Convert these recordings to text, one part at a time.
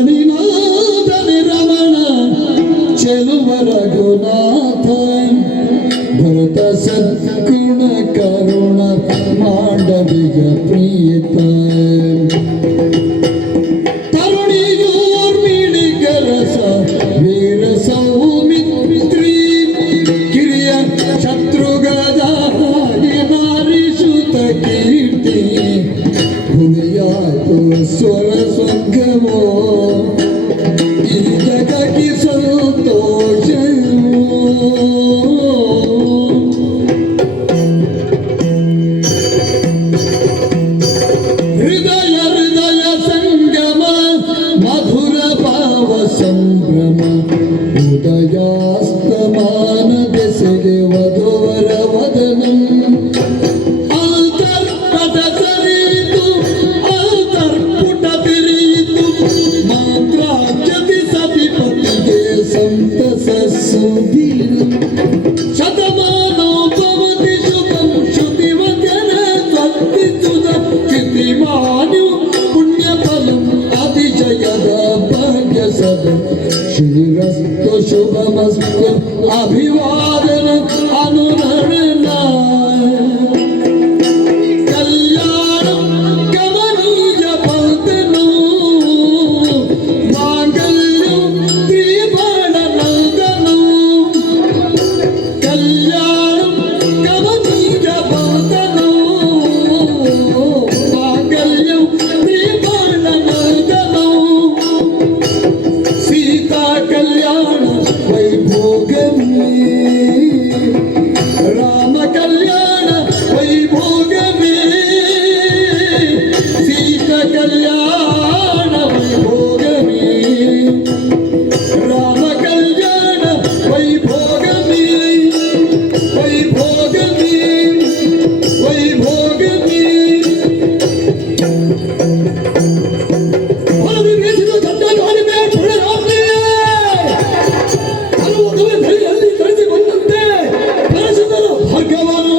ಧರಣಿನಾಥನಿ ರಮಣ ಚೆಲುವ ರಘುನಾಥ ಭರತ ಸದ್ಗುಣ ಕರುಣ ಮಾಂಡವಿಯ ಪ್ರೀತ ತರುಣಿಯೋರ್ಮಿಣಿಗರಸ ವೀರ ಸೌಮಿತ್ರಿ ಕಿರಿಯ ಶತ್ರುಗದ ನಾರಿಸುತ ಕೀರ್ತಿ ಭುವಿಯಾತು ಸ್ವರ ಸ್ವರ್ಗವೋ ಈ ಜಗಕ್ಕೆ ಸಂತೋಷವೋ ಹೃದಯ ಹೃದಯ ಸಂಗಮ ಮಧುರ ಭಾವ ಸಂಭ್ರಮ ಉದಯಾಸ್ತಮಾನ ಬೆಸೆಗೆ ವಧುವರ ವದನಂ ಅಂತರ್ಪಟ ಸರಿಯಿತು ಅಂತರ್ಪುಟ ತಿರಿಯಿತು ಮಾತ್ರಾಜ್ಯತಿ ಸತಿಪತಿಗೆ ಸಂತಸ ಸುಧೀರ ಶತಮಾನೋಪವತಿ ಶುಭಂ ಶ್ರುತಿವಚನ ಸ್ವರ್ಪಿಸುದ ಕೃತಿಮಾನು ಪುಣ್ಯಫಲಂ ಅತಿಶಯದ ಭಾಗ್ಯ ಸದ ಶ್ರೀರಸ್ತು ಶುಭಮಸ್ತು ಅಭಿವಾದನ ಅನುರಣನ ಕಲ್ಯಾಣಂ ಗಮನೀಯ ಪಲ್ತನೋ ಮಾಂಗಲ್ಯಂ ತ್ರಿಬಾಣನಂದನೋ ಕಲ್ಯಾಣಂ ಗಮನೀಯ ಪಲ್ತನೋ ಮಾಂಗಲ್ಯಂ ತ್ರಿಬಾಣನಂದನೋ ಸೀತಾ ಕಲ್ಯಾಣ ವೈಭೋಗಮೇ ರಾಮ ಕಲ್ಯಾಣ ವೈಭೋಗಮೇ ಸೀತಾ ಕಲ್ಯಾಣ ವೈಭೋಗಮೇ ರಾಮ ಕಲ್ಯಾಣ ವೈಭೋಗಮೇ ವೈಭೋಗಮೇ ವೈಭೋಗಮೇ ಹೊರಗೆ ಬೇಸಿದ ಚಂದ ಕಾಣಿಮೆ ಪುಣರಾತ್ರಿ ಹಲವು ಕವಿಯಲ್ಲಿ ಕರೆದು ಬಂದಂತೆ ಕನಸಿದರ ಭಾಗ್ಯವಾನು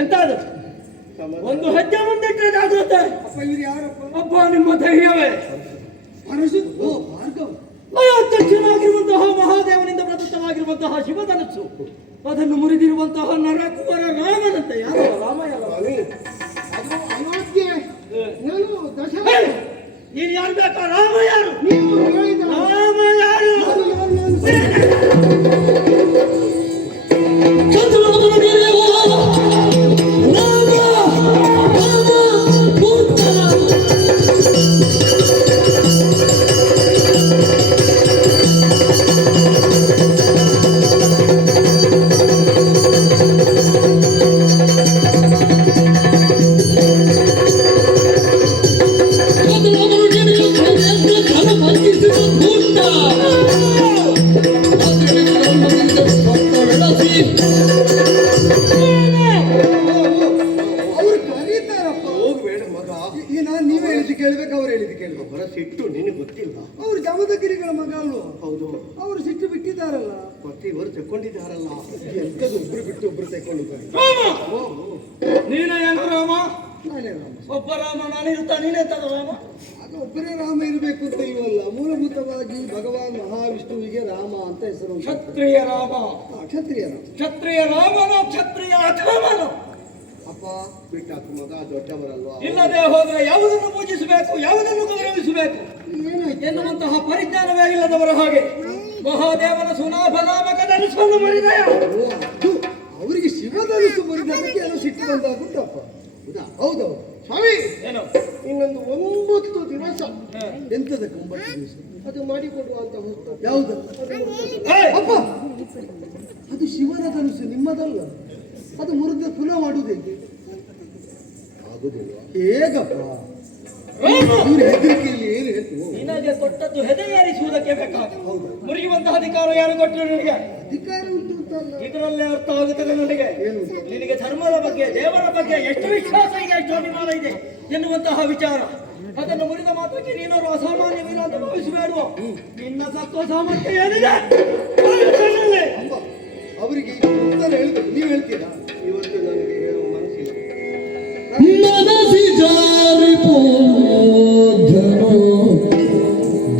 ಎಂತಾದು ಒಂದು ಹೆಜ್ಜೆ ಮುಂದಿಟ್ಟರೆ ಜಾಗ್ರತೆ. ಅಪ್ಪ ಇವ್ರು ಯಾರಪ್ಪ? ಅಪ್ಪ ನಿಮ್ಮ ಧೈರ್ಯವೇ ಅರಸು ಓ ಭಾರ್ಗವ ಅಧ್ಯಕ್ಷನಾಗಿರುವಂತಹ ಮಹಾದೇವನಿಂದ ಪ್ರದತ್ತವಾಗಿರುವಂತಹ ಶಿವಧನಸ್ಸು ಅದನ್ನು ಮುರಿದಿರುವಂತಹ ನರಕುವರ ರಾಮನಂತೆ. ಯಾರು ರಾಮ ಯಾರು? ಅದು ಅಯೋಧ್ಯೆ ನಾನು ದಶ ಹೇ! ನೀನು ಯಾರು ಬೇಕಾ? ರಾಮ ಯಾರು? ನೀವು ಹೇಳಿದ ರಾಮ ಯಾರು? ನಾನು ಯಾರು? ಚಂದ್ರಮನ ನೀರೇವ ರಾಮ ರಾಮ ಪುತ್ರ ಚಂದ್ರಮನ ನೀರೇವ ಘನ ಭಂಗಿಸಿದ ಪುತ್ರ ಅವ್ರು ಕರೀತಾರಪ್ಪ. ಹೋಗ್ಬೇಡ ಮಗ. ಈ ನಾನು ನೀವೇ ಹೇಳಿದ್ದು ಕೇಳ್ಬೇಕು, ಅವ್ರು ಹೇಳಿದ್ದು ಕೇಳ್ಬೇಕು. ಅವರ ಸಿಟ್ಟು ನಿನಗೆ ಗೊತ್ತಿಲ್ಲ. ಅವ್ರು ಜಮದಗಿರಿಗಳ ಮಗ ಅಲ್ವ? ಹೌದು, ಅವರು ಸಿಟ್ಟು ಬಿಟ್ಟಿದ್ದಾರಲ್ಲ. ಮತ್ತೆ ಇವರು ತಕೊಂಡಿದ್ದಾರಲ್ಲ. ಎಂತದ್ದು ಒಬ್ರು ಬಿಟ್ಟು ಒಬ್ರು ತಕೊಂಡಿದ್ದಾರೆ. ರಾಮ ನೀನೇ ಏನು ರಾಮ? ನಾನೇ ರಾಮ. ಒಬ್ಬ ರಾಮ ನಾನಿರುತ್ತಾ ನೀನೆಂತದ ರಾಮ? ಆಗ ಒಬ್ಬರೇ ರಾಮ ಇರಬೇಕು ಅಂತ ಇಲ್ವಲ್ಲ. ಮೂಲಭೂತವಾಗಿ ಭಗವಾನ್ ಮಹಾವಿಷ್ಣುವಿಗೆ ರಾಮ ಅಂತ ಹೆಸರು. ಕ್ಷತ್ರಿಯ ರಾಮ. ಕ್ಷತ್ರಿಯ ರಾಮ. ಕ್ಷತ್ರಿಯ ರಾಮನ ಕ್ಷತ್ರಿಯ ಅಧಮನ. ಅಪ್ಪ ಬಿಟ್ಟಾಕು ಮಗ, ದೊಡ್ಡವರಲ್ವಾ? ಇಲ್ಲದೆ ಹೋದ್ರೆ ಯಾವುದನ್ನು ಪೂಜಿಸಬೇಕು, ಯಾವುದನ್ನು ಗೌರವಿಸಬೇಕು ಏನಾಯ್ತು? ಎನ್ನುವಂತಹ ಪರಿಜ್ಞಾನವೇ ಇಲ್ಲದವರ ಹಾಗೆ ಮಹಾದೇವನ ಸುನಾಭನಾಮಕ ಧನುಸ್ಸನ್ನು ಮುರಿದಯ. ಓ, ಅದು ಅವರಿಗೆ ಶಿವಧನುಸ್ಸು ಮುರಿದಕ್ಕೆ ಏನೋ ಸಿಟ್ಟು ಬಂದಾಗುತ್ತಪ್ಪ. ಹೌದೌದು ಸ್ವಾಮಿ. ಏನು ಇನ್ನೊಂದು 9 ದಿವಸ ಎಂತದಕ್ಕೆ 9 ದಿವಸ ಅದು ಮಾಡಿಕೊಡುವ ಅಂತ ಹೊಸ್ತು. ಯಾವುದು ಏಯ್! ಅಪ್ಪ? ಅದು ಶಿವನ ಧನುಸ್ಸು, ನಿಮ್ಮದಲ್ಲ. ಅದು ಮುರಿದ ಪುನಃ ಮಾಡುವುದು ಹೇಗೆ? ಆಗುದಿಲ್ಲ. ಹೇಗಪ್ಪ? ರಾಮ! ಇವ್ರ ಹೆದರಿಕೆಯಲ್ಲಿ ಏನು ಹೇಳ್ತು? ನಿನಗೆ ಕೊಟ್ಟದ್ದು ಹೆದೆಯೇರಿಸುವುದಕ್ಕೆ ಬೇಕಾದ ಮುರಿಯುವಂತಹ ಅಧಿಕಾರ ಯಾರು ಕೊಟ್ಟರು ನಿನಗೆ? ಅಧಿಕಾರ ಉಂಟು ಅಂತಲ್ಲ. ಇದರಲ್ಲೇ ಅರ್ಥ ಆಗುತ್ತದೆ ನನಗೆ. ಏನು? ನಿನಗೆ ಧರ್ಮದ ಬಗ್ಗೆ, ದೇವರ ಬಗ್ಗೆ ಎಷ್ಟು ವಿಶ್ವಾಸ ಇದೆ, ಎಷ್ಟು ಅಭಿಮಾನ ಇದೆ ಎನ್ನುವಂತಹ ವಿಚಾರ. ಅದನ್ನು ಮುರಿದ ಮಾತ್ರಕ್ಕೆ ನೀನವರು ಅಸಾಮಾನ್ಯವಿಲ್ಲ ಅಂತ ಭಾವಿಸಬೇಡುವ. ನಿನ್ನ ಸತ್ವ ಸಾಮರ್ಥ್ಯ ಏನಿದೆ ಕಣ್ಣಲ್ಲಿ. ಅಪ್ಪ, ಅವರಿಗೆ ಉತ್ತರ ಹೇಳ್ಬೇಕು, ನೀವು ಹೇಳ್ತೀರಾ? ಇವತ್ತು ನನಗೆ ಹೇಳುವ ಮನಸ್ಸಿಲ್ಲ. मनसि जारि पोधनो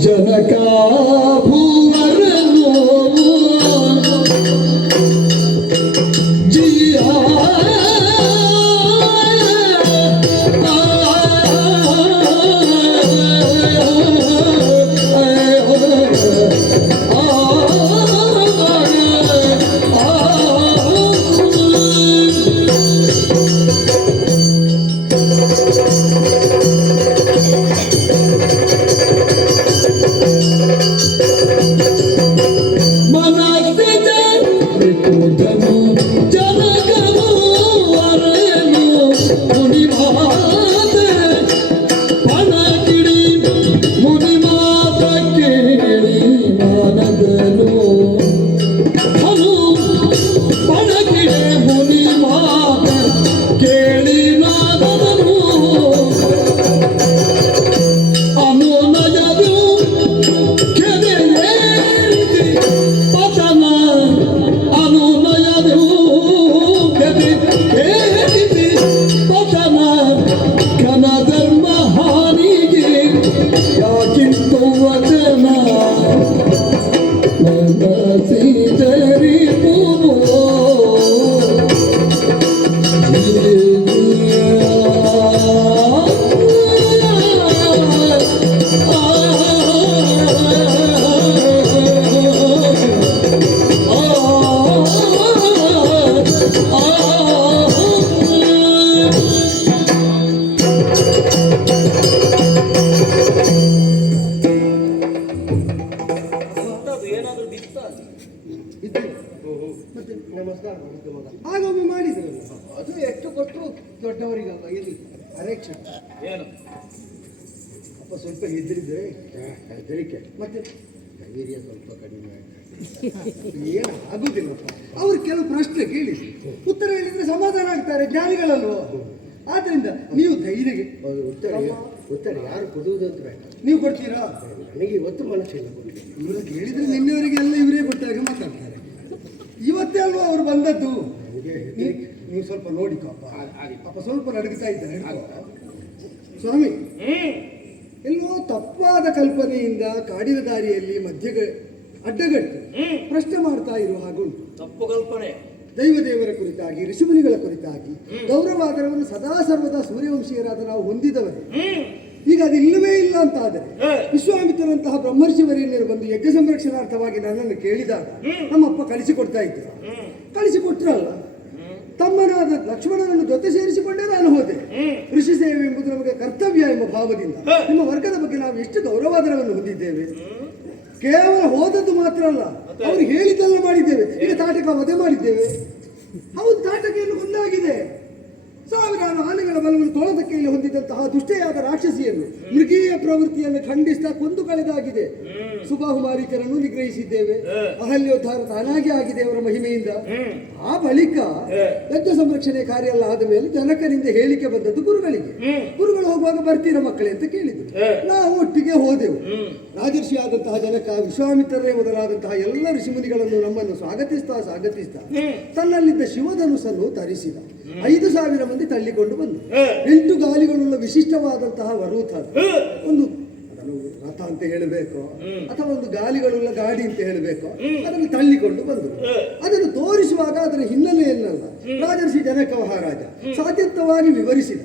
जनका भूवरनो जिया ಏನಾದ್ರೂ ಬಿತ್ತ ಇದ್ದೀರಿ. ಮತ್ತೆ ನಮಸ್ಕಾರ ಆಗೊಮ್ಮೆ ಮಾಡಿದ್ರಲ್ಲ, ಅದು ಎಷ್ಟು ಕೊಟ್ಟರು ದೊಡ್ಡವರಿಗಲ್ಲ. ಇಲ್ಲಿ ಅರೆಕ್ಷ ಏನು ಅಪ್ಪ ಸ್ವಲ್ಪ ಹೆದರಿದ್ರೆ ಹೆದರಿಕೆ ಮತ್ತೆ ಧೈರ್ಯ ಸ್ವಲ್ಪ ಕಡಿಮೆ ಆಯ್ತು. ಏನು ಆಗುದಿಲ್ಲಪ್ಪ. ಅವ್ರು ಕೆಲವು ಪ್ರಶ್ನೆ ಕೇಳಿ ಉತ್ತರ ಹೇಳಿದ್ರೆ ಸಮಾಧಾನ ಆಗ್ತಾರೆ, ಜ್ಞಾನಿಗಳಲ್ವೋ. ಆದ್ರಿಂದ ನೀವು ಧೈರ್ಯಗೆ ಹೌದು, ಉತ್ತರ ಯಾರು ಕೊಡುವುದಂತ ಬೇಡ. ನೀವು ಕೊಡ್ತೀರಾ? ನನಗೆ ಇವತ್ತು ಮನಸ್ಸಿಲ್ಲ ಕೊಡಲಿಕ್ಕೆ. ಇವರು ಕೇಳಿದ್ರೆ ನಿನ್ನೆವರೆಗೆ ಎಲ್ಲ ಇವರೇ ಕೊಟ್ಟಾಗ ಮಾತಾಡ್ತಾರೆ. ಇವತ್ತೇ ಅಲ್ವಾ ಅವ್ರು ಬಂದದ್ದು. ನನಗೆ ನೀವು ಸ್ವಲ್ಪ ನೋಡಿಕೋ ಅಪ್ಪ. ಅಪ್ಪ ಸ್ವಲ್ಪ ನಡುಗ್ತಾ ಇದ್ದಾರೆ, ಹಿಡ್ಕೋ. ಸ್ವಾಮಿ, ಎಲ್ಲೋ ತಪ್ಪಾದ ಕಲ್ಪನೆಯಿಂದ ಕಾಡಿನ ದಾರಿಯಲ್ಲಿ ಅಡ್ಡಗಟ್ಟು ಪ್ರಶ್ನೆ ಮಾಡ್ತಾ ಇರುವ ಹಾಗುಂಟು. ತಪ್ಪು ಕಲ್ಪನೆ. ದೈವದೇವರ ಕುರಿತಾಗಿ, ಋಷಿಮುನಿಗಳ ಕುರಿತಾಗಿ ಗೌರವಾದರವನ್ನು ಸದಾ ಸರ್ವದಾ ಸೂರ್ಯವಂಶೀಯರಾದ ನಾವು ಹೊಂದಿದವರೇ. ಈಗ ಅದು ಇಲ್ಲವೇ ಇಲ್ಲ ಅಂತ ಆದರೆ ವಿಶ್ವಾಮಿತ್ರರಂತಹ ಬ್ರಹ್ಮರ್ಷಿವರೇಣ್ಯರು ಬಂದು ಯಜ್ಞ ಸಂರಕ್ಷಣಾರ್ಥವಾಗಿ ನನ್ನನ್ನು ಕೇಳಿದಾಗ ನಮ್ಮಪ್ಪ ಕಳಿಸಿಕೊಡ್ತಾ ಇದ್ರು. ಕಳಿಸಿಕೊಟ್ರಲ್ಲ, ತಮ್ಮನಾದ ಲಕ್ಷ್ಮಣನನ್ನು ಜೊತೆ ಸೇರಿಸಿಕೊಂಡೇ ನಾನು ಹೋದೆ. ಋಷಿ ಸೇವೆ ಎಂಬುದು ನಮಗೆ ಕರ್ತವ್ಯ ಎಂಬ ಭಾವದಿಂದ ನಿಮ್ಮ ವರ್ಗದ ಬಗ್ಗೆ ನಾವು ಎಷ್ಟು ಗೌರವಾದರವನ್ನು ಹೊಂದಿದ್ದೇವೆ. ಕೇವಲ ಹೋದದ್ದು ಮಾತ್ರ ಅಲ್ಲ, ಅವ್ರು ಹೇಳಿದ್ದೆಲ್ಲ ಮಾಡಿದ್ದೇವೆ. ಈಗ ತಾಟಕ ವಧೆ ಮಾಡಿದ್ದೇವೆ. ಹೌದು, ತಾಟಕೆಯನ್ನು ಕೊಂದಾಗಿದೆ. ಸಾವಿರಾರು ಆನೆಗಳ ಬಲವನ್ನು ತೋಳದಕ್ಕೆಯಲ್ಲಿ ಹೊಂದಿದಂತಹ ದುಷ್ಟೆಯಾದ ರಾಕ್ಷಸಿಯನ್ನು ಮೃಗೀಯ ಪ್ರವೃತ್ತಿಯನ್ನು ಖಂಡಿಸ್ತಾ ಕೊಂದು ಕಳೆದಾಗಿದೆ. ಸುಬಾಹುಮಾರೀಚರನ್ನು ನಿಗ್ರಹಿಸಿದ್ದೇವೆ. ಅಹಲ್ಯೋದ್ಧಾರ ತಾನಾಗಿ ಆಗಿದೆ ಅವರ ಮಹಿಮೆಯಿಂದ. ಆ ಬಳಿಕ ಯಜ್ಞ ಸಂರಕ್ಷಣೆ ಕಾರ್ಯ ಎಲ್ಲ ಆದ ಮೇಲೆ ಜನಕನಿಂದ ಹೇಳಿಕೆ ಬಂದದ್ದು ಗುರುಗಳಿಗೆ. ಗುರುಗಳು ಹೋಗುವಾಗ ಬರ್ತೀರ ಮಕ್ಕಳೇ ಅಂತ ಕೇಳಿದ್ರು. ನಾವು ಒಟ್ಟಿಗೆ ಹೋದೆವು. ರಾಜರ್ಷಿ ಆದಂತಹ ಜನಕ, ವಿಶ್ವಾಮಿತ್ರರೇ ಮೊದಲಾದಂತಹ ಎಲ್ಲ ಋಷಿಮುನಿಗಳನ್ನು ನಮ್ಮನ್ನು ಸ್ವಾಗತಿಸ್ತಾ ತನ್ನಲ್ಲಿದ್ದ ಶಿವಧನುಸನ್ನು ತರಿಸಿದ. 5,000 ಮಂದಿ ತಳ್ಳಿಕೊಂಡು ಬಂದು 8 ಗಾಲಿಗಳುಳ್ಳ ವಿಶಿಷ್ಟವಾದಂತಹ ವರೂಥ. ಒಂದು ರಥ ಅಂತ ಹೇಳಬೇಕು ಅಥವಾ ಒಂದು ಗಾಲಿಗಳುಳ್ಳ ಗಾಡಿ ಅಂತ ಹೇಳಬೇಕು, ಅದನ್ನು ತಳ್ಳಿಕೊಂಡು ಬಂದರು. ಅದನ್ನು ತೋರಿಸುವಾಗ ಅದರ ಹಿನ್ನೆಲೆಯನ್ನಲ್ಲ ರಾಜರ್ಷಿ ಜನಕ ಮಹಾರಾಜ ಸಾತ್ಯಂತವಾಗಿ ವಿವರಿಸಿದ.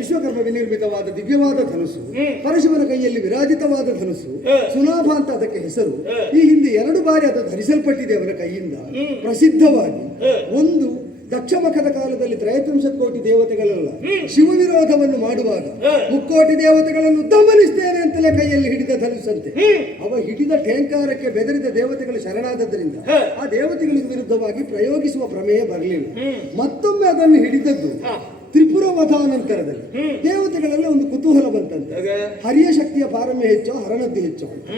ವಿಶ್ವಕರ್ಮ ವಿನಿರ್ಮಿತವಾದ ದಿವ್ಯವಾದ ಧನುಸ್ಸು, ಪರಶುವನ ಕೈಯಲ್ಲಿ ವಿರಾಜಿತವಾದ ಧನುಸ್ಸು, ಸುನಾಭ ಅಂತ ಅದಕ್ಕೆ ಹೆಸರು. ಈ ಹಿಂದೆ 2 ಬಾರಿ ಅದು ಧರಿಸಲ್ಪಟ್ಟಿದೆ ಅವರ ಕೈಯಿಂದ ಪ್ರಸಿದ್ಧವಾಗಿ. ಒಂದು ದಕ್ಷಮಖದ ಕಾಲದಲ್ಲಿ 33 ಕೋಟಿ ದೇವತೆಗಳೆಲ್ಲ ಶಿವ ವಿರೋಧವನ್ನು ಮಾಡುವಾಗ 3 ಕೋಟಿ ದೇವತೆಗಳನ್ನು ದಮನಿಸ್ತೇನೆ ಅಂತಲೇ ಕೈಯಲ್ಲಿ ಹಿಡಿದ ಧನುಸ್ಸಂತೆ. ಅವ ಹಿಡಿದ ಠೇಂಕಾರಕ್ಕೆ ಬೆದರಿದ ದೇವತೆಗಳು ಶರಣಾದದ್ದರಿಂದ ಆ ದೇವತೆಗಳಿಗೆ ವಿರುದ್ಧವಾಗಿ ಪ್ರಯೋಗಿಸುವ ಪ್ರಮೇಯ ಬರಲಿಲ್ಲ. ಮತ್ತೊಮ್ಮೆ ಅದನ್ನು ಹಿಡಿದದ್ದು ತ್ರಿಪುರ ವಧಾನಂತರದಲ್ಲಿ ದೇವತೆಗಳೆಲ್ಲ ಒಂದು ಕುತೂಹಲ ಬಂತಂತೆ. ಹರಿಯ ಶಕ್ತಿಯ ಪಾರಮ್ಯ ಹೆಚ್ಚೋ ಹರನದ್ದು ಹೆಚ್ಚೋ ಅಂತ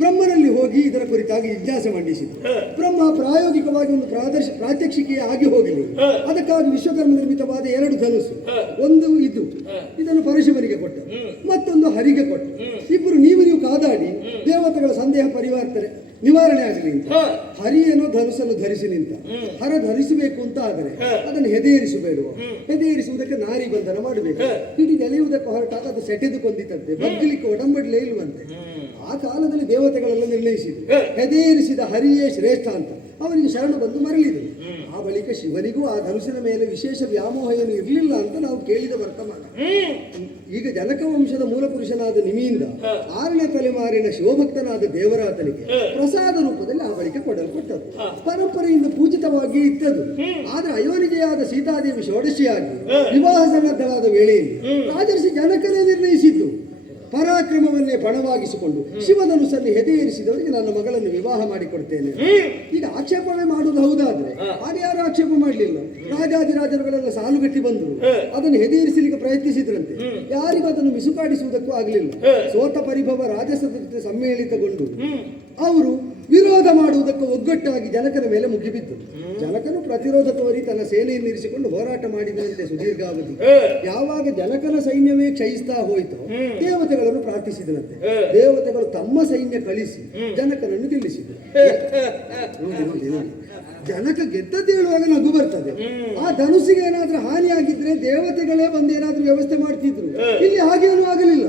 ಬ್ರಹ್ಮನಲ್ಲಿ ಹೋಗಿ ಇದರ ಕುರಿತಾಗಿ ಜಿಜ್ಞಾಸೆ ಮಂಡಿಸಿದ್ರು. ಬ್ರಹ್ಮ ಪ್ರಾಯೋಗಿಕವಾಗಿ ಒಂದು ಪ್ರಾತ್ಯಕ್ಷಿಕೆ ಆಗಿ ಹೋಗಲಿ, ಅದಕ್ಕಾಗಿ ವಿಶ್ವಕರ್ಮ ನಿರ್ಮಿತವಾದ 2 ಧನುಸ್ಸು, ಒಂದು ಇದನ್ನು ಪರಶುವನಿಗೆ ಕೊಟ್ಟ, ಮತ್ತೊಂದು ಹರಿಗೆ ಕೊಟ್ಟ. ಇಬ್ಬರು ನೀವು ಕಾದಾಡಿ ದೇವತೆಗಳ ಸಂದೇಹ ನಿವಾರಣೆ ಆಗಲಿ ಅಂತ. ಹರಿಯೇನೋ ಧನುಸ್ಸನ್ನು ಧರಿಸಿ ನಿಂತ. ಹರ ಧರಿಸಬೇಕು ಅಂತ ಆದರೆ ಅದನ್ನು ಹೆದೆಯೇರಿಸಬೇಡುವ, ಹೆದೆಯೇರಿಸುವುದಕ್ಕೆ ನಾರಿ ಬಂಧನ ಮಾಡಬೇಕು. ಹಿಡಿದು ಎಳೆಯುವುದಕ್ಕೆ ಹೊರಟಾಗ ಅದು ಸೆಟೆದು ಕೊಂದಿತಂತೆ, ಬಗ್ಗಲಿಕ್ಕೆ ಒಡಂಬಡ್ಲೇ ಇಲ್ವಂತೆ. ಆ ಕಾಲದಲ್ಲಿ ದೇವತೆಗಳೆಲ್ಲ ನಿರ್ಣಯಿಸಿದ್ರು ಹೆದೆಯೇರಿಸಿದ ಹರಿಯೇ ಶ್ರೇಷ್ಠ ಅಂತ. ಅವರಿಗೆ ಶರಣು ಬಂದು ಮರಳಿದರು. ಆ ಬಳಿಕ ಶಿವನಿಗೂ ಆ ಧನುಸಿನ ಮೇಲೆ ವಿಶೇಷ ವ್ಯಾಮೋಹ ಏನು ಇರಲಿಲ್ಲ ಅಂತ ನಾವು ಕೇಳಿದ ವರ್ತಮಾನ. ಈಗ ಜನಕ ವಂಶದ ಮೂಲ ಪುರುಷನಾದ ನಿಮಿಯಿಂದ 6ನೇ ತಲೆಮಾರಿನ ಶಿವಭಕ್ತನಾದ ದೇವರಾತನಿಗೆ ಪ್ರಸಾದ ರೂಪದಲ್ಲಿ ಆ ಬಳಿಕ ಕೊಡಲ್ಪಟ್ಟದ್ದು. ಪರಂಪರೆಯಿಂದ ಪೂಜಿತವಾಗಿ ಇದ್ದದು. ಆದ್ರೆ ಅಯೋನಿಗೆಯಾದ ಸೀತಾದೇವಿ ಷೋಡಶಿಯಾಗಿ ವಿವಾಹ ಸನ್ನದ್ಧಳಾದ ವೇಳೆಯಲ್ಲಿ ರಾಜರ್ಷಿ ಜನಕನೇ ನಿರ್ಣಯಿಸಿದ್ದು ಪರಾಕ್ರಮವನ್ನೇ ಪಣವಾಗಿಸಿಕೊಂಡು ಶಿವಧನುಸನ್ನು ಹೆದೆಯೇರಿಸಿದವರಿಗೆ ನನ್ನ ಮಗಳನ್ನು ವಿವಾಹ ಮಾಡಿಕೊಡ್ತೇನೆ. ಈಗ ಆಕ್ಷೇಪವೇ ಮಾಡುವುದು ಹೌದಾದ್ರೆ ಆಗ ಯಾರು ಆಕ್ಷೇಪ ಮಾಡಲಿಲ್ಲ. ರಾಜಾದಿರಾಜರುಗಳೆಲ್ಲ ಸಾಲುಗಟ್ಟಿ ಬಂದರು, ಅದನ್ನು ಹೆದೆಯೇರಿಸಲಿಕ್ಕೆ ಪ್ರಯತ್ನಿಸಿದ್ರಂತೆ. ಯಾರಿಗೂ ಅದನ್ನು ಮಿಸುಕಾಡಿಸುವುದಕ್ಕೂ ಆಗಲಿಲ್ಲ. ಸೋತ ಪರಿಭವ ರಾಜಸದ ಸಮ್ಮೇಳಿತಗೊಂಡು ಅವರು ವಿರೋಧ ಮಾಡುವುದಕ್ಕೆ ಒಗ್ಗಟ್ಟಾಗಿ ಜನಕನ ಮೇಲೆ ಮುಗಿಬಿದ್ದರು. ಜನಕನು ಪ್ರತಿರೋಧ ತೋರಿ ತನ್ನ ಸೇನೆಯನ್ನು ಇರಿಸಿಕೊಂಡು ಹೋರಾಟ ಮಾಡಿದಂತೆ ಸುದೀರ್ಘಾವಧಿ. ಯಾವಾಗ ಜನಕನ ಸೈನ್ಯವೇ ಕ್ಷಯಿಸ್ತಾ ಹೋಯಿತೋ ದೇವತೆಗಳನ್ನು ಪ್ರಾರ್ಥಿಸಿದರಂತೆ. ದೇವತೆಗಳು ತಮ್ಮ ಸೈನ್ಯ ಕಳಿಸಿ ಜನಕನನ್ನು ಗೆಲ್ಲಿಸಿದರು. ಜನಕ ಗೆದ್ದದ್ದು ಹೇಳುವಾಗ ನಗು ಬರ್ತದೆ. ಆ ಧನುಸ್ಸಿಗೆ ಏನಾದ್ರೂ ಹಾನಿಯಾಗಿದ್ರೆ ದೇವತೆಗಳೇ ಬಂದು ಏನಾದ್ರೂ ವ್ಯವಸ್ಥೆ ಮಾಡ್ತಿದ್ರು. ಇಲ್ಲಿ ಹಾಗೇನೂ ಆಗಲಿಲ್ಲ.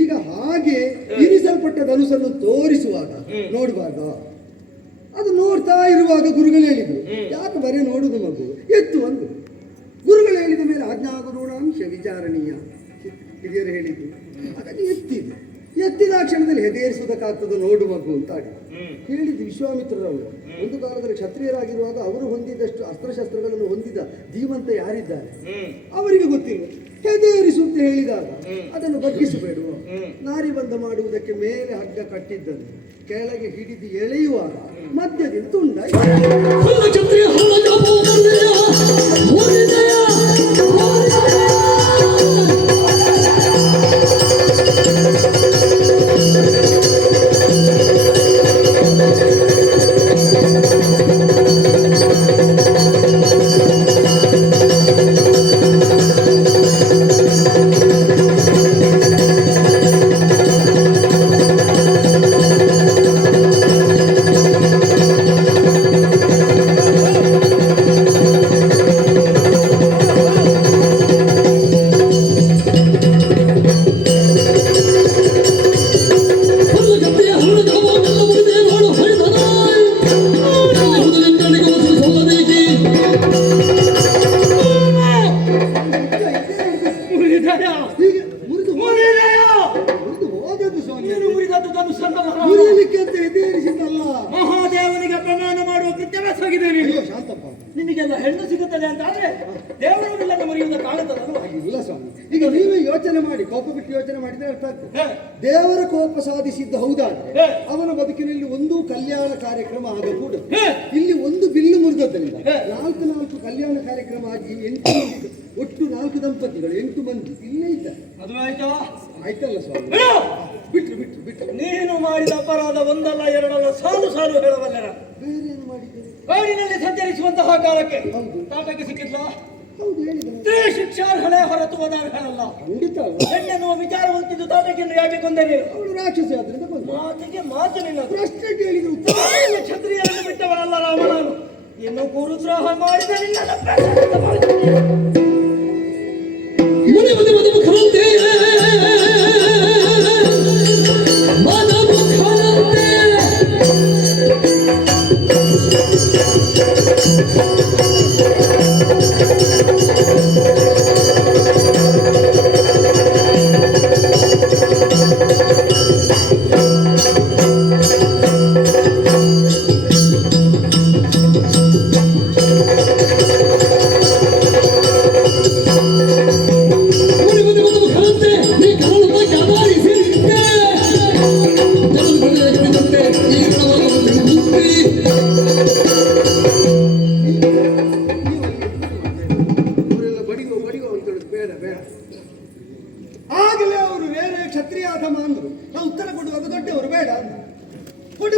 ಈಗ ಹಾಗೆ ಇರಿಸಲ್ಪಟ್ಟ ಧನುಸ್ಸನ್ನು ತೋರಿಸುವಾಗ ನೋಡಬಾರ್ದ? ಅದು ನೋಡ್ತಾ ಇರುವಾಗ ಗುರುಗಳು ಹೇಳಿದ್ರು, ಯಾಕೆ ಬರೀ ನೋಡುದು ಮಗು, ಎತ್ತು ಅಂದ್ರು. ಗುರುಗಳು ಹೇಳಿದ ಮೇಲೆ ಆಜ್ಞಾಗುರುಣಾಂಶ ವಿಚಾರಣೀಯ ಹಿರಿಯರು ಹೇಳಿದ್ರು. ಅದನ್ನು ಎತ್ತಿದ ಕ್ಷಣದಲ್ಲಿ ಹೆದೆಯೇರಿಸುವುದಕ್ಕಾಗ್ತದೆ ನೋಡು ಮಗು ಅಂತ ಹೇಳಿದ್ದು ವಿಶ್ವಾಮಿತ್ರರವರು. ಒಂದು ಕಾಲದಲ್ಲಿ ಕ್ಷತ್ರಿಯರಾಗಿರುವಾಗ ಅವರು ಹೊಂದಿದಷ್ಟು ಅಸ್ತ್ರಶಸ್ತ್ರಗಳನ್ನು ಹೊಂದಿದ ಧೀಮಂತ ಯಾರಿದ್ದಾರೆ ಅವರಿಗೆ ಗೊತ್ತಿಲ್ಲ. ಹೆದೆಯೇರಿಸುತ್ತೆ ಹೇಳಿದಾಗ ಅದನ್ನು ಬಗ್ಗಿಸಬೇಡುವ. ನಾರಿಬಂಧ ಮಾಡುವುದಕ್ಕೆ ಮೇಲೆ ಹಗ್ಗ ಕಟ್ಟಿದ್ದನ್ನು ಕೆಳಗೆ ಹಿಡಿದು ಎಳೆಯುವಾಗ ಮಧ್ಯದಿಂದ ತುಂಡ ಮಹಾದೇವನಿಗೆ ಪ್ರಮಾಣ ಮಾಡುವ ಕೃತ್ಯವೇ ಸಾಗಿದ್ದೇನೆ. ನಿನಗೆಲ್ಲ ಹೆಣ್ಣು ಸಿಗುತ್ತದೆ ಅಂತ ಆದ್ರೆ ದೇವರನ್ನೆಲ್ಲ ಮುರಿಯುವುದಕ್ಕಾಗುತ್ತದೆ ಇಲ್ಲ ಸ್ವಾಮಿ. ಈಗ ನೀವೇ ಯೋಚನೆ ಮಾಡಿ, ಕೋಪ ಬಿಟ್ಟು ಯೋಚನೆ ಮಾಡಿದ್ರೆ ಅರ್ಥ ಆಗ್ತದೆ. ದೇವರ ಕೋಪ ಸಾಧಿಸಿದ್ದು ಹೌದಾದ್ರೆ ಅವನ ಬದುಕಿನಲ್ಲಿ ಒಂದು ಕಲ್ಯಾಣ ಕಾರ್ಯಕ್ರಮ ಆಗಕೂಡದು. ಇಲ್ಲಿ ಒಂದು ಬಿಲ್ಲು ಮುರಿದದ್ದರಿಂದ 4 ಕಲ್ಯಾಣ ಕಾರ್ಯಕ್ರಮ ಆಗಿ 8 ಮಂದಿ, ಒಟ್ಟು 4 ದಂಪತಿಗಳು 8 ಮಂದಿ ಇಲ್ಲೇ ಇದ್ದಾರೆ. ಅದು ಆಯ್ತಾ? ಆಯ್ತಲ್ಲ ಸ್ವಾಮಿ. ಬಿಟ್ರು ನೀನು ಮಾಡಿದ ಅಪರಾಧ ಒಂದಲ್ಲ ಎರಡಲ್ಲ ಸಾಲು ಹೇಳಬಲ್ಲರ. ಬೇರೆ ಏನು ಮಾಡಿದ್ದೇನೆ? ಕಾಡಿನಲ್ಲಿ ಸಂಚರಿಸುವಂತಹ ಕಾಲಕ್ಕೆ ತಾಟಕ್ಕೆ ಸಿಕ್ಕಿದ್ಲ? ಹೌದು ಹೇಳಿದ್ದೇನೆ. ಸ್ತ್ರೀ ಶಿಕ್ಷಾರ್ಹಳೆ ಹೊರತು ವದಾರ್ಹಳಲ್ಲ. ಖಂಡಿತ ಹೆಣ್ಣೆನ್ನುವ ವಿಚಾರ ಹೊಂದಿದ್ದು ತಾಟಕಿಯನ್ನು ಯಾಕೆ ಕೊಂದರೆ? ಅವಳು ರಾಕ್ಷಸಿ ಆದ್ರಿಂದ ಮಾತಿಗೆ ಮಾತು ನಿನ್ನ ಪ್ರಶ್ನೆ ಕೇಳಿದ್ರು ಕ್ಷತ್ರಿಯರನ್ನು ಬಿಟ್ಟವಳಲ್ಲ ರಾಮನಾನು. ಇನ್ನು ಗುರುದ್ರೋಹ ಮಾಡಿದ ನಿನ್ನ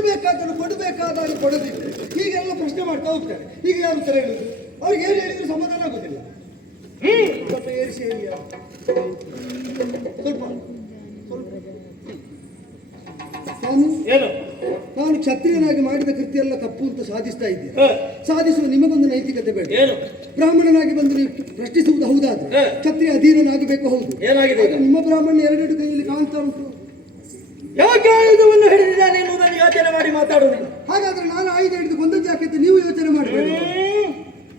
ಕೊಡಬೇಕಾದನ್ನು ಕೊಡಬೇಕಾದಾಗ ಕೊಡದಿದ್ರೆ ಹೀಗೆಲ್ಲ ಪ್ರಶ್ನೆ ಮಾಡ್ತಾ ಹೋಗ್ತಾರೆ. ಈಗ ಯಾರು ಉತ್ತರ ಹೇಳುದು? ಅವ್ರಿಗೆ ಏನು ಹೇಳಿದ್ರು ಸಮಾಧಾನ ಆಗೋದಿಲ್ಲ. ಸ್ವಲ್ಪ ಏರಿಸಿ ಹೇಳಿ. ಸ್ವಲ್ಪ ಸ್ವಾಮಿ, ಏನು ನಾನು ಕ್ಷತ್ರಿಯನಾಗಿ ಮಾಡಿದ ಕೃತ್ಯ ಎಲ್ಲ ತಪ್ಪು ಅಂತ ಸಾಧಿಸ್ತಾ ಇದ್ದೇನೆ. ಸಾಧಿಸುವ ನಿಮಗೊಂದು ನೈತಿಕತೆ ಬೇಡ. ಏನು ಬ್ರಾಹ್ಮಣನಾಗಿ ಬಂದು ನೀವು ಪ್ರಶ್ನಿಸುವುದು ಹೌದಾದ್ರೆ ಕ್ಷತ್ರಿಯ ಅಧೀನನಾಗಬೇಕು. ಹೌದು, ಏನಾಗಿದೆ ಈಗ? ನಿಮ್ಮ ಬ್ರಾಹ್ಮಣ್ಯ ಎರಡೆರಡು ಕೈಯಲ್ಲಿ ಕಾಣ್ತಾ ಉಂಟು. ಯಾಕೆ ಆಯುಧವನ್ನು ಹಿಡಿದಿದ್ದಾನೆ ಎನ್ನುವುದನ್ನು ಯೋಚನೆ ಮಾಡಿ ಮಾತಾಡುವುದಿಲ್ಲ. ಹಾಗಾದ್ರೆ ನಾನು ಆಯುಧ ಹಿಡಿದು ಕೊಂದದ್ದು ಯಾಕೆ ನೀವು ಯೋಚನೆ ಮಾಡಬೇಡಿ.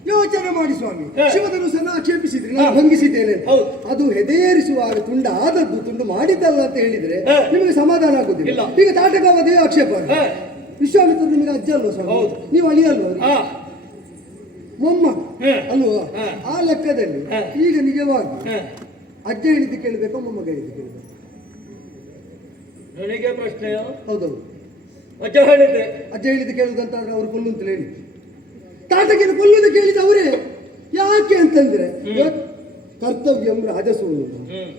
ಯೋಚನೆ ಮಾಡಿ ಸ್ವಾಮಿ. ಶಿವಧನುಸನ್ನು ಆಕ್ಷೇಪಿಸಿದ್ರಿ, ನಾನು ಭಂಗಿಸಿದ್ದೇನೆ. ಅದು ಹೆದೆಯೇರಿಸುವಾಗ ತುಂಡು ಆದದ್ದು ತುಂಡು ಮಾಡಿದ್ದಲ್ಲ ಅಂತ ಹೇಳಿದ್ರೆ ನಿಮಗೆ ಸಮಾಧಾನ ಆಗುದಿಲ್ಲ. ಈಗ ತಾಟಕವಾದೇ ಆಕ್ಷೇಪ. ವಿಶ್ವಾಮಿತ್ರರು ನಿಮಗೆ ಅಜ್ಜ ಅಲ್ವ ಸ್ವಾಮಿ? ನೀವು ಅಳಿಯಲ್ವ? ಮೊಮ್ಮ ಅಲ್ವಾ? ಆ ಲೆಕ್ಕದಲ್ಲಿ ಈಗ ನಿಜವಾಗಿ ಅಜ್ಜ ಹೇಳಿದ್ದು ಕೇಳಬೇಕು, ಮೊಮ್ಮಗ ಹೇಳಿದ್ದು ಕೇಳಬೇಕು. ನನಗೆ ಪ್ರಶ್ನೆ. ಹೌದೌದು, ಅಜ್ಜ ಹೇಳಿದ್ರೆ ಅಜ್ಜ ಹೇಳಿದ್ದು ಕೇಳುವುದಂತಾದ್ರೆ ಅವರು ಕೊಲ್ಲು ಅಂತ ಹೇಳಿ ತಾಟಕಿನ ಕೊಲ್ಲುವುದು ಕೇಳಿದ ಅವರೇ. ಯಾಕೆ ಅಂತಂದ್ರೆ ಕರ್ತವ್ಯಂ ರಾಜಸೂನು,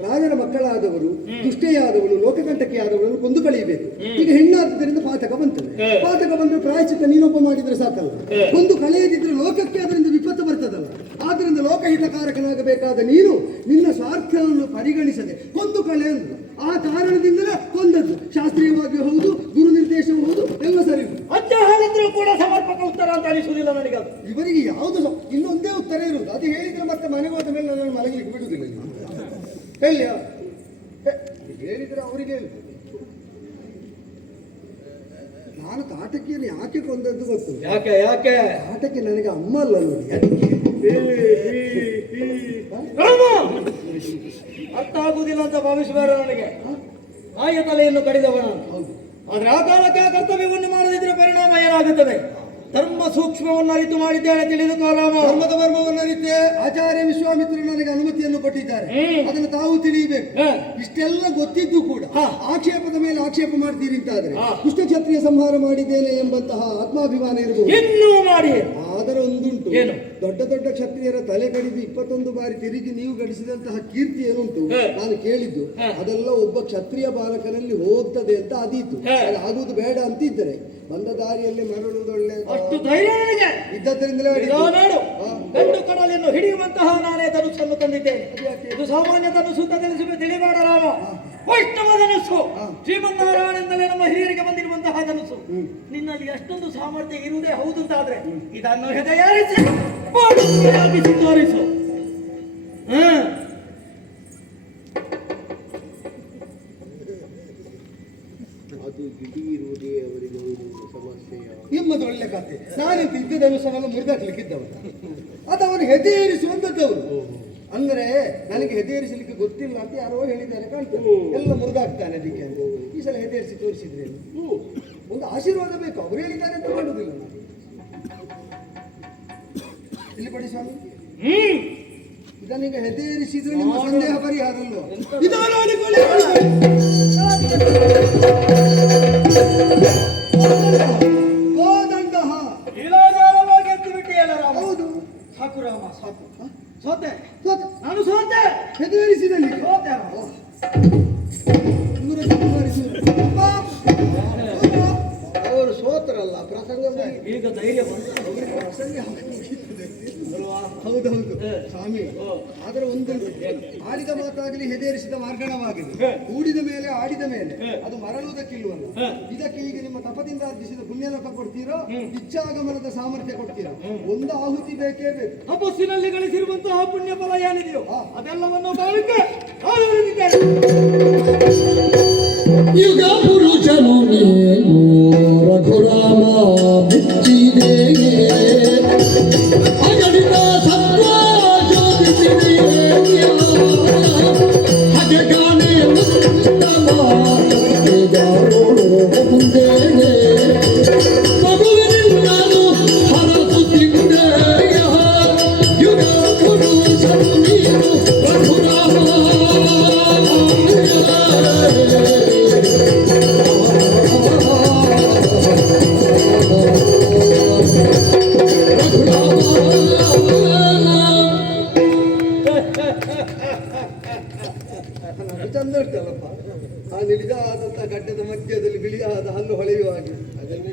ರಾಜನ ಮಕ್ಕಳಾದವರು ದುಷ್ಟೆಯಾದವಳು ಲೋಕಕಂಟಕಿಯಾದವಳನ್ನು ಕೊಂದು ಕಳೆಯಬೇಕು. ಈಗ ಹೆಣ್ಣಾದ್ದರಿಂದ ಪಾತಕ ಬಂತದೆ. ಪಾತಕ ಬಂದ್ರೆ ಪ್ರಾಯಶ್ಚಿತ್ತ ನೀನೊಬ್ಬ ಮಾಡಿದ್ರೆ ಸಾಕಲ್ಲ. ಕೊಂದು ಕಳೆಯದಿದ್ರೆ ಲೋಕಕ್ಕೆ ಅದರಿಂದ ವಿಪತ್ತು ಬರ್ತದಲ್ಲ. ಆದ್ರಿಂದ ಲೋಕಹಿತಕಾರಕನಾಗಬೇಕಾದ ನೀನು ನಿನ್ನ ಸ್ವಾರ್ಥವನ್ನು ಪರಿಗಣಿಸದೆ ಕೊಂದು ಕಳೆ ಅಂದ್ರು. ಆ ಕಾರಣದಿಂದಲೇ ಕೊಂದದ್ದು. ಶಾಸ್ತ್ರೀಯವಾಗಿ ಹೌದು, ಗುರು ನಿರ್ದೇಶವೂ ಹೌದು, ಎಲ್ಲ ಸರಿ. ಅಜ್ಜ ಹೇಳಿದ್ರು ಕೂಡ ಸಮರ್ಪಕ ಉತ್ತರ ಅಂತ ಅನಿಸುವುದಿಲ್ಲ ನನಗೆ. ಅದು ಇವರಿಗೆ ಯಾವುದು ಇನ್ನೊಂದೇ ಉತ್ತರ ಇರುವುದು. ಅದು ಹೇಳಿದ್ರೆ ಮತ್ತೆ ಮನೆಗೆ ಹೋದ ಮೇಲೆ ನಾನು ಮಲಗಲಿಕ್ಕೆ ಬಿಡುವುದಿಲ್ಲ. ಹೇಳಿ, ಹೇಳಿದ್ರೆ ಅವರಿಗೆ ಹೇಳಿ. ನಾನು ತಾಟಕಿಯನ್ನು ಯಾಕೆ ಕೊಂದದ್ದು ಗೊತ್ತು? ಯಾಕೆ ಯಾಕೆ ತಾಟಕಿ ನನಗೆ ಅಮ್ಮ ಅಲ್ಲ ನೋಡಿ. ಅರ್ಥ ಆಗುವುದಿಲ್ಲ ಅಂತ ಭಾವಿಸಬೇಡ. ನನಗೆ ಆಯ ತಲೆಯನ್ನು ಕಡಿದವ ನಾನು. ಆದ್ರೆ ಆ ಕಾಲಕ್ಕೆ ಆ ಕರ್ತವ್ಯವನ್ನು ಮಾಡದಿದ್ರೆ ಪರಿಣಾಮ ಏನಾಗುತ್ತದೆ? ಧರ್ಮ ಸೂಕ್ಷ್ಮವನ್ನು ಅರಿತು ಮಾಡಿದ್ದೇನೆ, ತಿಳಿದುಕೋ ರಾಮ. ಧರ್ಮದ ಮರ್ಮವನ್ನು ಅರಿತೆ ಆಚಾರ್ಯ ವಿಶ್ವಾಮಿತ್ರರು ನನಗೆ ಅನುಮತಿಯನ್ನು ಕೊಟ್ಟಿದ್ದಾರೆ. ಅದನ್ನು ತಾವು ತಿಳಿಯಬೇಕು. ಇಷ್ಟೆಲ್ಲ ಗೊತ್ತಿದ್ದು ಕೂಡ ಆಕ್ಷೇಪದ ಮೇಲೆ ಆಕ್ಷೇಪ ಮಾಡ್ತೀರಿ ಅಂತಾದ್ರೆ ದುಷ್ಟ ಕ್ಷತ್ರಿಯ ಸಂಹಾರ ಮಾಡಿದ್ದೇನೆ ಎಂಬಂತಹ ಆತ್ಮಾಭಿಮಾನ ಇರಬಹುದು. ಇನ್ನೂ ಮಾಡಿ. ಆದರೆ ಒಂದುಂಟು, ಏನು? ದೊಡ್ಡ ದೊಡ್ಡ ಕ್ಷತ್ರಿಯರ ತಲೆ ಕಡಿದು 21 ಬಾರಿ ತಿರುಗಿ ನೀವು ಗಳಿಸಿದಂತಹ ಕೀರ್ತಿ ಏನುಂಟು ನಾನು ಕೇಳಿದ್ದು ಅದೆಲ್ಲ ಒಬ್ಬ ಕ್ಷತ್ರಿಯ ಬಾಲಕನಲ್ಲಿ ಹೋಗ್ತದೆ ಅಂತ ಅದೀತು. ಅದು ಆಗುವುದು ಬೇಡ ಅಂತಿದ್ದರೆ ಬಂದ ದಾರಿಯಲ್ಲಿ ಮರಳುವುದು ಒಳ್ಳೆ. ಅಷ್ಟು ಧೈರ್ಯ ನನಗೆ ಇದ್ದದ್ರಿಂದಲೇ ನೋಡು, ಗಂಡು ಕಡಲನ್ನು ಹಿಡಿಯುವಂತಹ ನಾನೇ ಧನುಸ್ಸನ್ನು ತಂದಿದ್ದೇನೆ. ಇದು ಸಾಮಾನ್ಯ ಧನುಸ್ಸು ಅಂತ ತಿಳಿಬೇಡ ರಾಮ. ವೈಷ್ಣವ ಧನುಸ್ಸು, ಶ್ರೀಮನ್ನಾರಾಯಣದಿಂದಲೇ ನಮ್ಮ ಹಿರಿಯರಿಗೆ ಬಂದಿರುವಂತಹ ಧನುಸ್ಸು. ನಿನ್ನಲ್ಲಿ ಅಷ್ಟೊಂದು ಸಾಮರ್ಥ್ಯ ಇರುವುದೇ ಹೌದು ಅಂತಾದ್ರೆ ಇದನ್ನು ಹೆದೆಯಾರಿಸಿ ತೋರಿಸು. ಅದು ಇಡೀ ಇರುವುದೇ ಅವರಿಗೆ ಒಂದು ಸಮಸ್ಯೆಯ. ನಿಮ್ಮದು ಒಳ್ಳೆ ಕಥೆ. ನಾನಂತ ಇದ್ದ ಧನುಸನ್ನು ಮುರಿದಾಕ್ಲಿಕ್ಕಿದ್ದವರು, ಅದು ಅವನು ಹೆದೆಯೇರಿಸುವಂಥದ್ದವರು. ಅಂದ್ರೆ ನನಗೆ ಹೆದೆಯೇರಿಸಲಿಕ್ಕೆ ಗೊತ್ತಿಲ್ಲ ಅಂತ ಯಾರೋ ಹೇಳಿದ್ದಾರೆ ಕಾಣ್ತದೆ. ಎಲ್ಲ ಮುರಿದಾಗ್ತಾನೆ ಅದಕ್ಕೆ ಅಂತ. ಈ ಸಲ ಹೆದೆಯೇರಿಸಿ ತೋರಿಸಿದ್ರೆ ಒಂದು ಆಶೀರ್ವಾದ ಬೇಕು. ಅವ್ರು ಹೇಳಿದ್ದಾರೆ ಅಂತ ಮಾಡುವುದಿಲ್ಲ. ಇಲ್ಲಿ ಕೊಡಿ ಸ್ವಾಮಿ. ಇದನ್ನೀಗ ಹೆದೆಯೇರಿಸಿದ್ರೆ ನಿಮ್ಮ ಸಂದೇಹ ಪರಿಹಾರ ಅಲ್ವಾ? ಗೋದಂಡಹ ಇಲಾಜಾಲವಾಗಿ ಎದ್ದು ಬಿಟ್ಟಿಯಲ್ಲ ರಾಮ. ಹೌದು. ಸಾಕು ರಾಮ, ಸಾಕು. ಸೋತೆ, ಸೋತೆ. ನಾನು ಸೋತೆ. ಹೆದೆಯೇರಿಸಿದಲ್ಲಿ ಸೋತೆ. ಅವರು ಸೋತರಲ್ಲ ಪ್ರಸಂಗ. ಈಗ ಧೈರ್ಯ ಬಂತು. ಹೌದೌದು ಸ್ವಾಮಿ. ಆದರೆ ಒಂದು ಆಡಿದ ಮಾತಾಗಲಿ ಹೆದೆಯರಿಸಿದ ಮಾರ್ಗಣವಾಗಿದೆ. ಕೂಡಿದ ಮೇಲೆ ಆಡಿದ ಮೇಲೆ ಅದು ಮರಳುವುದಕ್ಕಿಲ್ವಲ್ಲ. ಇದಕ್ಕೆ ಈಗ ನಿಮ್ಮ ತಪದಿಂದ ಅರ್ಜಿಸಿದ ಪುಣ್ಯಲೋಕ ಕೊಡ್ತೀರೋ, ಇಚ್ಛಾಗಮನದ ಸಾಮರ್ಥ್ಯ ಕೊಡ್ತೀರೋ? ಒಂದು ಆಹುತಿ ಬೇಕೇ ಬೇಕು. ತಪಸ್ಸಿನಲ್ಲಿ ಗಳಿಸಿರುವಂತಹ ಪುಣ್ಯ ಫಲ ಏನಿದೆಯೋ ಅದೆಲ್ಲವನ್ನು ಬಾಳಿಕೆ ಯುಗ ಪುರುಷನು ನೀನು ರಘುರಾಮ ಬಿಚ್ಚಿದೆ ಅಗಣಿತ ಸತ್ವ ಶೋಧಿಸಿದೆಯ ಹಜಗಾನೆ ಉತ್ತಮ ಮುಂದೆ ಮಗುವಿನಿಂದನು ಹರಸುತ್ತಿದ್ದೆಯ ಯುಗ ಪುರುಷನು ನೀನು ರಘುರಾಮ. ಚಂದ ಉಂಟಲ್ಲಪ್ಪ. ಆ ನಿಲಿದಾದಂತಹ ಗಡ್ಡದ ಮಧ್ಯದಲ್ಲಿ ಬಿಳಿಯಾದ ಹಲ್ಲು ಹೊಳೆಯುವ ಹಾಗೆ. ಅದೆಲ್ಲ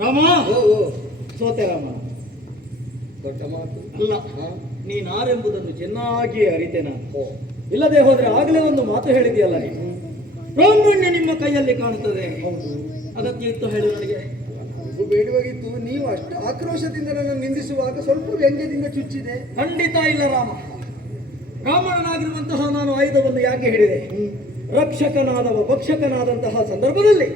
ರಾಮ ಓ ಓ ಸೋತೆ ರಾಮ. ದೊಡ್ಡ ಮಾತು. ಅಲ್ಲ, ಹಾ? ನೀನಾರೆಂಬುದನ್ನು ಚೆನ್ನಾಗಿ ಅರಿತೆ ನಾನು. ಓ ಇಲ್ಲದೆ ಹೋದ್ರೆ ಆಗಲೇ ಒಂದು ಮಾತು ಹೇಳಿದೆಯಲ್ಲ ನೀನು, ಬ್ರಾಹ್ಮಣ್ಯ ನಿಮ್ಮ ಕೈಯಲ್ಲಿ ಕಾಣುತ್ತದೆ. ಹೌದು, ಅದಕ್ಕೆ ಇತ್ತು ಹೇಳು ನನಗೆ. ಇದು ಬೇಡವಾಗಿತ್ತು. ನೀವು ಅಷ್ಟು ಆಕ್ರೋಶದಿಂದ ನನ್ನನ್ನು ನಿಂದಿಸುವಾಗ ಸ್ವಲ್ಪ ವ್ಯಂಗ್ಯದಿಂದ ಚುಚ್ಚಿದೆ. ಖಂಡಿತ ಇಲ್ಲ ರಾಮ. ಬ್ರಾಹ್ಮಣನಾಗಿರುವಂತಹ ನಾನು ಆಯುಧವನ್ನು ಯಾಕೆ ಹಿಡಿದೆ? ರಕ್ಷಕನಾದವ ಭಕ್ಷಕನಾದಂತಹ ಸಂದರ್ಭದಲ್ಲಿ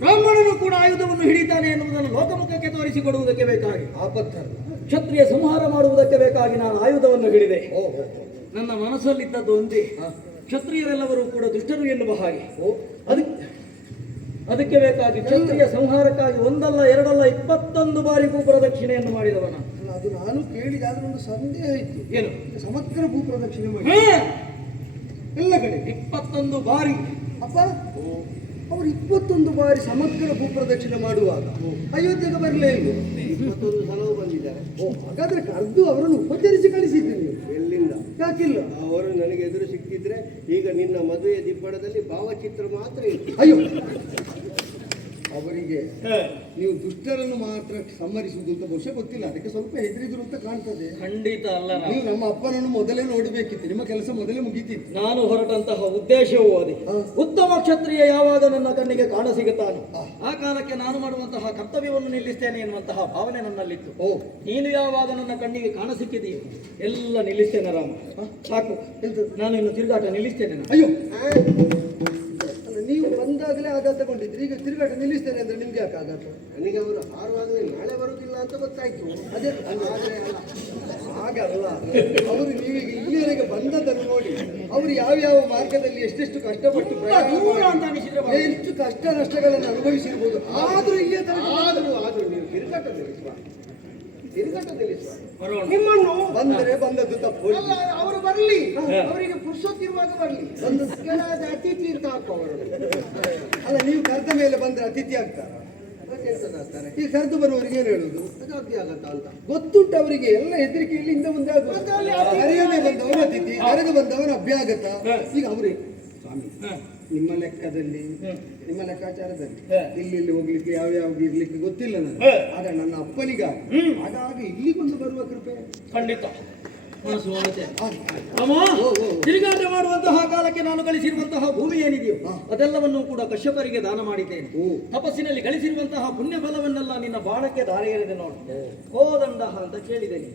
ಬ್ರಾಹ್ಮಣನು ಕೂಡ ಆಯುಧವನ್ನು ಹಿಡಿತಾನೆ ಎನ್ನುವುದನ್ನು ಲೋಕಮುಖಕ್ಕೆ ತೋರಿಸಿಕೊಡುವುದಕ್ಕೆ ಬೇಕಾಗಿ, ಆಪತ್ತಲ್ಲ. ಕ್ಷತ್ರಿಯ ಸಂಹಾರ ಮಾಡುವುದಕ್ಕೆ ಬೇಕಾಗಿ ನಾನು ಆಯುಧವನ್ನು ಹಿಡಿದೆ. ಓ ಓ, ನನ್ನ ಮನಸ್ಸಲ್ಲಿದ್ದದ್ದು ಒಂದೇ, ಕ್ಷತ್ರಿಯರೆಲ್ಲರೂ ಕೂಡ ದುಷ್ಟರು ಎನ್ನುವ ಹಾಗೆ. ಅದಕ್ಕೆ ಬೇಕಾಗಿ ಕ್ಷತ್ರಿಯ ಸಂಹಾರಕ್ಕಾಗಿ ಒಂದಲ್ಲ ಎರಡಲ್ಲ 21 ಬಾರಿ ಭೂಪ್ರದಕ್ಷಿಣೆಯನ್ನು ಮಾಡಿದವನ. ಅಲ್ಲ, ಅದು ನಾನು ಕೇಳಿದ ಆದ್ರೆ ಒಂದು ಸಂದೇಹ ಇತ್ತು. ಏನು? ಸಮಗ್ರ ಭೂಪ್ರದಕ್ಷಿಣೆ ಮಾಡಿ ಎಲ್ಲ ಕಡೆ 21 ಬಾರಿ. ಅಪ್ಪ, ಅವರು 21 ಬಾರಿ ಸಮಗ್ರ ಭೂಪ್ರದಕ್ಷಿಣೆ ಮಾಡುವಾಗ ಅಯೋಧ್ಯೆಗೆ ಬರಲೇ ಇಲ್ಲ. 21 ಸಲವೂ ಬಂದಿದ್ದಾರೆ. ಓ, ಹಾಗಾದ್ರೆ ಕರೆದು ಅವರನ್ನು ಉಪಚರಿಸಿ ಕಳಿಸಿದ್ದೀನಿ ನೀವು. ಎಲ್ಲಿಂದ? ಯಾಕಿಲ್ಲ? ಅವರು ನನಗೆ ಎದುರು ಸಿಕ್ಕಿದ್ರೆ ಈಗ ನಿನ್ನ ಮದುವೆಯ ದಿಬ್ಬಣದಲ್ಲಿ ಭಾವಚಿತ್ರ ಮಾತ್ರ ಇತ್ತು. ಅಯ್ಯೋ, ಅವರಿಗೆ ನೀವು ದುಷ್ಟರನ್ನು ಮಾತ್ರ ಸಂಹರಿಸುವುದು ಅಂತ ಬಹುಶಃ ಗೊತ್ತಿಲ್ಲ. ಅದಕ್ಕೆ ಸ್ವಲ್ಪ ಹೆದರಿದ್ರು ಅಂತ ಕಾಣ್ತದೆ. ಖಂಡಿತ ಅಲ್ಲ ರಾಮ. ನೀವು ನಮ್ಮ ಅಪ್ಪನನ್ನು ಮೊದಲೇ ನೋಡಬೇಕಿತ್ತು. ನಿಮ್ಮ ಕೆಲಸ ಮೊದಲೇ ಮುಗೀತಿತ್ತು. ನಾನು ಹೊರಟಂತಹ ಉದ್ದೇಶವೂ ಅದೇ. ಹಾ. ಉತ್ತಮ ಕ್ಷತ್ರಿಯ ಯಾವಾಗ ನನ್ನ ಕಣ್ಣಿಗೆ ಕಾಣಸಿಗುತ್ತಾನೋ ಆ ಕಾಲಕ್ಕೆ ನಾನು ಮಾಡುವಂತಹ ಕರ್ತವ್ಯವನ್ನು ನಿಲ್ಲಿಸ್ತೇನೆ ಎನ್ನುವಂತಹ ಭಾವನೆ ನನ್ನಲ್ಲಿತ್ತು. ಓ, ನೀನು ಯಾವಾಗ ನನ್ನ ಕಣ್ಣಿಗೆ ಕಾಣಸಿಕ್ಕಿದೆಯೋ ಎಲ್ಲ ನಿಲ್ಲಿಸ್ತೇನೆ ರಾಮ. ಸಾಕು, ನಾನು ಇನ್ನು ತಿರುಗಾಟ ನಿಲ್ಲಿಸ್ತೇನೆ ನಾನು. ಅಯ್ಯೋ, ಅಲ್ಲ, ನೀವು ಬಂದಾಗಲೇ ಆಘಾತ ತಗೊಂಡಿದ್ರಿ. ಈಗ ತಿರುಗಾಟ ನಿಲ್ಲಿಸ್ತೇನೆ ಅಂದ್ರೆ ನಿಮ್ಗೆ ಯಾಕೆ ಆಘಾತ? ನನಗೆ ಅವರು ಹಾರುವಾಗಲೇ ನಾಳೆ ಬರುವುದಿಲ್ಲ ಅಂತ ಗೊತ್ತಾಯ್ತು. ಅದೇ ಹಾಗಲ್ಲ. ಅವರು ನೀವೀಗ ಇಲ್ಲಿವರೆಗೆ ಬಂದದ್ದನ್ನು ನೋಡಿ, ಅವರು ಯಾವ್ಯಾವ ಮಾರ್ಗದಲ್ಲಿ ಎಷ್ಟೆಷ್ಟು ಕಷ್ಟಪಟ್ಟು ಪ್ರಯಾಣ ದೂರ ಅಂತ ಅನಿಸಿದ್ರೆ ಮಾಡಿ ಎಷ್ಟು ಕಷ್ಟ ನಷ್ಟಗಳನ್ನು ಅನುಭವಿಸಿರ್ಬೋದು. ಆದ್ರೂ ಇಲ್ಲಿಯ ತನಕ ಆದರೂ ನೀವು ತಿರುಗಾಟ ನಿಲ್ಲಿಸುವ, ತಿರುಗಾಟ ನಿಲ್ಲಿಸುವ. ಬರೋಣ. ನಿಮ್ಮನ್ನು ಬಂದರೆ ಬಂದದ್ದು ತಪ್ಪು. ಅಲ್ಲ, ಅವರು ಬರಲಿ, ಅವರಿಗೆ ಪುರುಷೋತ್ತಿರುವಾಗ ಬರಲಿ. ಒಂದು ಕೆಳಗೆ ಅತಿಥಿ ಅಂತ ಹಾಕುವ ಅವರನ್ನು. ಅಲ್ಲ, ನೀವು ಕರೆದ ಮೇಲೆ ಬಂದ್ರೆ ಅತಿಥಿ ಆಗ್ತಾರ? ಎಂತದಾಗ್ತಾರೆ? ಈ ಕರೆದು ಬರುವವರಿಗೆ ಏನು ಹೇಳುದು? ಅದು ಅತಿ ಆಗತ್ತ ಅಂತ ಗೊತ್ತುಂಟು ಅವರಿಗೆ. ಎಲ್ಲ ಹೆದರಿಕೆಯಲ್ಲಿ ಹಿಂದೆ ಮುಂದೆ ಆಗುವುದು. ಕರೆಯದೆ ಬಂದವನು ಅತಿಥಿ, ಕರೆದು ಬಂದವನು ಅಭ್ಯಾಗತ. ಈಗ ಅವರೇ ಸ್ವಾಮಿ, ನಿಮ್ಮ ಲೆಕ್ಕದಲ್ಲಿ, ನಿಮ್ಮ ಲೆಕ್ಕಾಚಾರದಲ್ಲಿ ಇಲ್ಲಿ ಹೋಗ್ಲಿಕ್ಕೆ ಯಾವ ಇರ್ಲಿಕ್ಕೆ ಗೊತ್ತಿಲ್ಲ ನನಗೆ. ಆದ್ರೆ ನನ್ನ ಅಪ್ಪನಿಗಾಗಿ ಹಾಗಾಗಿ ಇಲ್ಲಿಗೊಂದು ಬರುವ ಕೃಪೆ ಖಂಡಿತ ಮನಸ್ಸು ಮಾಡುತ್ತೆ. ರಾಮ, ತಿರುಗಾಟ ಮಾಡುವಂತಹ ಕಾಲಕ್ಕೆ ನಾನು ಗಳಿಸಿರುವಂತಹ ಭೂಮಿ ಏನಿದೆಯೋ ಅದೆಲ್ಲವನ್ನು ಕೂಡ ಕಶ್ಯಪರಿಗೆ ದಾನ ಮಾಡಿದ್ದೇನೆ. ತಪಸ್ಸಿನಲ್ಲಿ ಗಳಿಸಿರುವಂತಹ ಪುಣ್ಯ ಫಲವನ್ನೆಲ್ಲ ನಿನ್ನ ಬಾಣಕ್ಕೆ ದಾರಿ ಎರೆದೆ ನೋಡು. ಕೋದಂಡ ಅಂತ ಕೇಳಿದ್ದೇನೆ.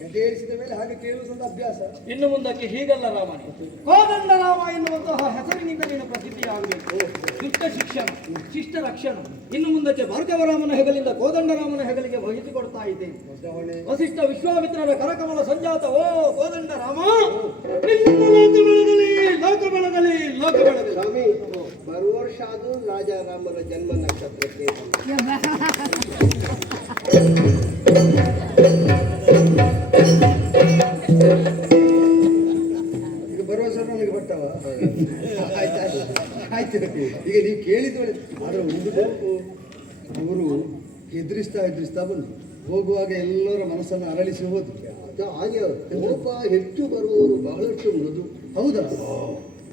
ಗದೆಯಿರಿಸಿದ ಮೇಲೆ ಹಾಗೆ ಕೇಳುವುದೊಂದು ಅಭ್ಯಾಸ. ಇನ್ನು ಮುಂದಕ್ಕೆ ಹೀಗಲ್ಲ ರಾಮನೇ, ಕೋದಂಡ ರಾಮ ಎನ್ನುವಂತಹ ಹೆಸರಿನಿಂದ ನೀನು ಪ್ರಸಿದ್ಧಿಯಾಗಬೇಕು. ದುಷ್ಟ ಶಿಕ್ಷಣ, ಶಿಷ್ಟ ರಕ್ಷಣ. ಇನ್ನು ಮುಂದಕ್ಕೆ ಭಾರ್ಗವರಾಮನ ಹೆಗಲಿಂದ ಕೋದಂಡರಾಮನ ಹೆಗಲಿಗೆ ವಹಿಸಿಕೊಡ್ತಾ ಇದ್ದೇನೆ. ವಸಿಷ್ಠ ವಿಶ್ವಾಮಿತ್ರರ ಕರಕಮಲ ಸಂಜಾತ ಓ ಕೋದಂಡ ರಾಮ, ಲೋಕ ಬೆಳಗಲಿ, ಲೋಕ ಬೆಳಗಲಿ. ಸ್ವಾಮಿ, ಬರುವ ವರ್ಷ ಅದು ರಾಜಾರಾಮನ ಜನ್ಮ ನಕ್ಷತ್ರಕ್ಕೆ. ಈಗ ಭರವಸೆ ನನಗೆ ಬಟ್ಟವ. ಆಯ್ತು, ಈಗ ನೀವು ಕೇಳಿದ ಆದ್ರೆ ಒಂದು ಅವರು ಹೆದರಿಸ್ತಾ ಬಂದು ಹೋಗುವಾಗ ಎಲ್ಲರ ಮನಸ್ಸನ್ನು ಅರಳಿಸಿ ಹೋದ್ರು. ಅದು ಹಾಗೆ ಕೋಪ ಹೆಚ್ಚು ಬರುವವರು ಬಹಳಷ್ಟು ಮೃದು. ಹೌದಾ?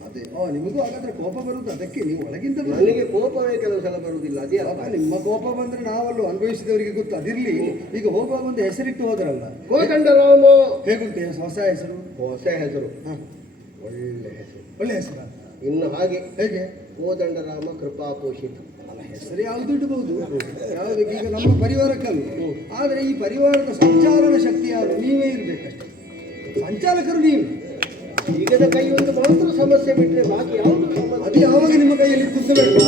ಅದೇ ನಿಮಗೂ ಹಾಗಾದ್ರೆ ಕೋಪ ಬರುವುದು ಅದಕ್ಕೆ ನೀವು ಒಳಗಿಂದ ನನಗೆ ಕೋಪವೇ ಕೆಲವು ಸಲ ಬರುವುದಿಲ್ಲ. ಅದೇ ಅಲ್ಲ, ನಿಮ್ಮ ಕೋಪ ಬಂದ್ರೆ ನಾವಲ್ಲೂ ಅನುಭವಿಸಿದವರಿಗೆ ಗೊತ್ತು. ಅದಿರ್ಲಿ, ಈಗ ಹೋಗುವಾಗ ಒಂದು ಹೆಸರಿಟ್ಟು ಹೋದ್ರಲ್ಲ, ಕೋದಂಡರಾಮ. ಹೇಗುಂಟು ಹೊಸ ಹೆಸರು? ಹೊಸ ಹೆಸರು, ಒಳ್ಳೆ ಹೆಸರು, ಒಳ್ಳೆ ಹೆಸರು. ಇನ್ನು ಹಾಗೆ ಹೇಗೆ? ಕೋದಂಡರಾಮ ಕೃಪಾಪೋಷಿತ. ಅಲ್ಲ, ಹೆಸರು ಯಾವುದು ಇಡಬಹುದು, ಯಾವುದಕ್ಕೆ. ಈಗ ನಮ್ಮ ಪರಿವಾರಕ್ಕಲ್ಲ, ಆದರೆ ಈ ಪರಿವಾರದ ಸಂಚಾಲನ ಶಕ್ತಿ ಯಾರು? ನೀವೇ ಇರಬೇಕಷ್ಟೇ. ಸಂಚಾಲಕರು ನೀವು. ಈಗದ ಕೈ ಒಂದು ಮಾತ್ರ ಸಮಸ್ಯೆ ಬಿಟ್ಟರೆ ಬಾಕಿ ಯಾವುದು ಸಮಸ್ಯೆ? ಅದು ಯಾವಾಗ ನಿಮ್ಮ ಕೈಯಲ್ಲಿ ಕುತ್ತಬೇಕು.